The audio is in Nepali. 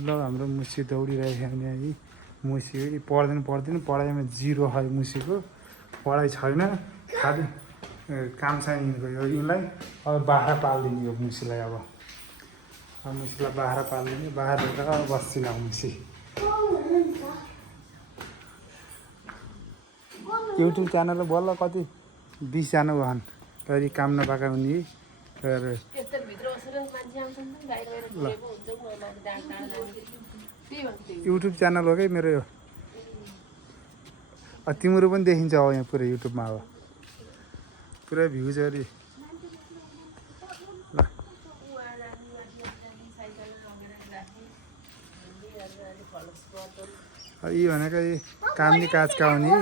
ल हाम्रो मुसी दौडिरहेको छ भने है मुसी पढ्दैन पढाइमा जिरो है मुसीको पढाइ छैन खालि काम छैन यो यिनलाई अब बाख्रा पालिदिने यो मुसीलाई अब मुसीलाई बाख्रा पालिदिने बाख्रा बस्छिन मुसी युट्युब च्यानल बल्ल कति 20 जना भन् फेरि काम नपाएका हुने युट्युब च्यानल हो क्या मेरो यो तिम्रो पनि देखिन्छ अब यहाँ पुरै युट्युबमा अब पुरै भ्युज अरे यी भनेको काम नि काजका हुने